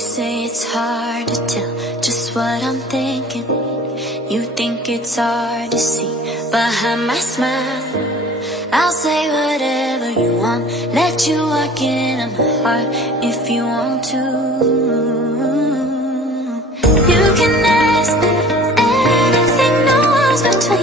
say it's hard to tell just what I'm thinking. You think it's hard to see behind my smile. I'll say whatever you want, let you walk into my heart if you want to. You can ask me anything, no walls between